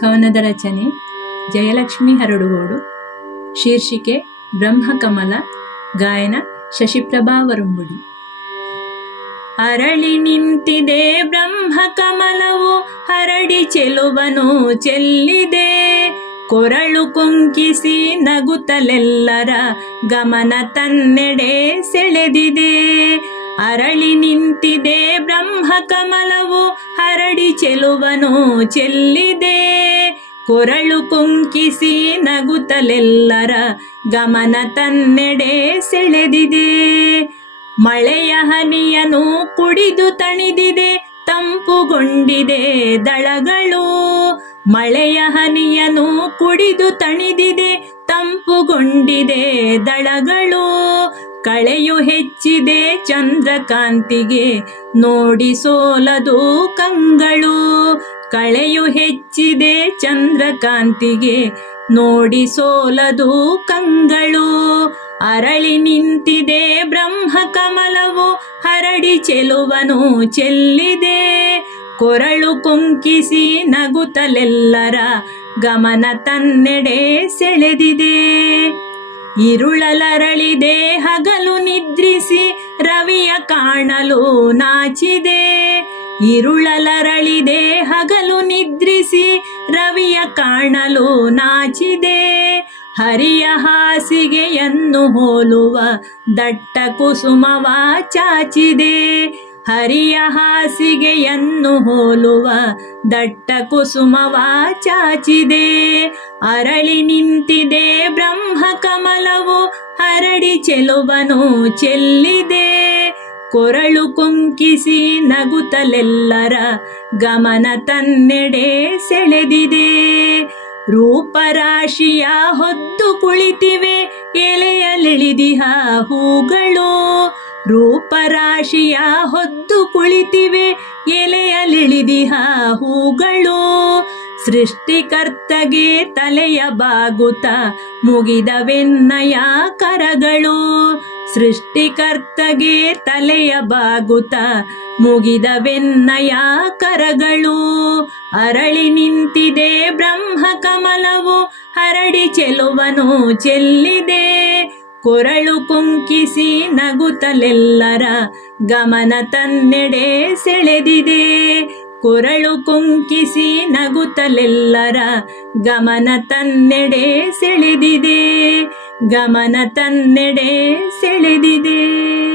ಕವನದ ರಚನೆ ಜಯಲಕ್ಷ್ಮಿ ಹರಡುಗೋಡು. ಶೀರ್ಷಿಕೆ ಬ್ರಹ್ಮಕಮಲ. ಗಾಯನ ಶಶಿಪ್ರಭಾ ವರುಂಬುಡಿ. ಅರಳಿ ನಿಂತಿದೆ ಬ್ರಹ್ಮಕಮಲವು, ಹರಡಿ ಚೆಲುವನು ಚೆಲ್ಲಿದೆ. ಕೊರಳು ಕೊಂಕಿಸಿ ನಗುತ್ತಲೆಲ್ಲರ ಗಮನ ತನ್ನೆಡೆ ಸೆಳೆದಿದೆ. ಅರಳಿ ನಿಂತಿದೆ ಬ್ರಹ್ಮಕಮಲವು, ಹರಡಿ ಚೆಲುವನು ಚೆಲ್ಲಿದೆ. ಕೊರಳು ಕೊಂಕಿಸಿ ನಗುತ್ತಲೆಲ್ಲರ ಗಮನ ತನ್ನೆಡೆ ಸೆಳೆದಿದೆ. ಮಳೆಯ ಹನಿಯನು ಕುಡಿದು ತಣಿದಿದೆ, ತಂಪುಗೊಂಡಿದೆ ದಳಗಳು. ಮಳೆಯ ಹನಿಯನು ಕುಡಿದು ತಣಿದಿದೆ, ತಂಪುಗೊಂಡಿದೆ ದಳಗಳು. ಕಳೆಯು ಹೆಚ್ಚಿದೆ ಚಂದ್ರಕಾಂತಿಗೆ, ನೋಡಿ ಸೋಲದು ಕಂಗಳು. ಕಳೆಯು ಹೆಚ್ಚಿದೆ ಚಂದ್ರಕಾಂತಿಗೆ, ನೋಡಿ ಸೋಲದು ಕಂಗಳು. ಅರಳಿ ನಿಂತಿದೆ ಬ್ರಹ್ಮಕಮಲವು, ಹರಡಿ ಚೆಲುವನು ಚೆಲ್ಲಿದೆ. ಕೊರಳು ಕೊಂಕಿಸಿ ನಗುತ್ತಲೆಲ್ಲರ ಗಮನ ತನ್ನೆಡೆ ಸೆಳೆದಿದೆ. ಇರುಳಲರಳಿದೆ ಹಗಲು ನಿದ್ರಿಸಿ, ರವಿಯ ಕಾಣಲು ನಾಚಿದೆ. ಇರುಳಲರಳಿದೆ ಹಗಲು ನಿದ್ರಿಸಿ, ರವಿಯ ಕಾಣಲು ನಾಚಿದೆ. ಹರಿಯ ಹಾಸಿಗೆಯನ್ನು ಹೋಲುವ ದಟ್ಟ ಕುಸುಮವ ಚಾಚಿದೆ. ಹರಿಯ ಹಾಸಿಗೆಯನ್ನು ಹೋಲುವ ದಟ್ಟ ಕುಸುಮವ ಚಾಚಿದೆ. ಅರಳಿ ನಿಂತಿದೆ ಬ್ರಹ್ಮಕಮಲವು, ಹರಡಿ ಚೆಲುವನು ಚೆಲ್ಲಿದೆ. ಕೊರಳು ಕೊಂಕಿಸಿ ನಗುತ್ತಲೆಲ್ಲರ ಗಮನ ತನ್ನೆಡೆ ಸೆಳೆದಿದೆ. ರೂಪರಾಶಿಯ ಹೊದ್ದು ಕುಳಿತಿವೆ ಎಲೆಯಲಿಳಿದಿಹ ಹೂಗಳು. ರೂಪರಾಶಿಯ ಹೊದ್ದು ಕುಳಿತಿವೆ ಎಲೆಯಲಿಳಿದಿಹ ಹೂಗಳು. ಸೃಷ್ಟಿಕರ್ತಗೆ ತಲೆಯ ಬಾಗುತ್ತ ಮುಗಿದವೆನ್ನಯ ಕರಗಳು. ಸೃಷ್ಟಿಕರ್ತಗೆ ತಲೆಯ ಬಾಗುತ್ತ ಮುಗಿದವೆನ್ನಯ ಕರಗಳು. ಅರಳಿ ನಿಂತಿದೆ ಬ್ರಹ್ಮಕಮಲವು, ಹರಡಿ ಚೆಲುವನು ಚೆಲ್ಲಿದೆ. ಕೊರಳು ಕೊಂಕಿಸಿ ನಗುತ್ತಲೆಲ್ಲರ ಗಮನ ತನ್ನೆಡೆ ಸೆಳೆದಿದೆ. ಕೊರಳು ಕೊಂಕಿಸಿ ನಗುತ್ತಲೆಲ್ಲರ ಗಮನ ತನ್ನೆಡೆ ಸೆಳೆದಿದೆ. ಗಮನ ತನ್ನೆಡೆ ಸೆಳೆದಿದೆ.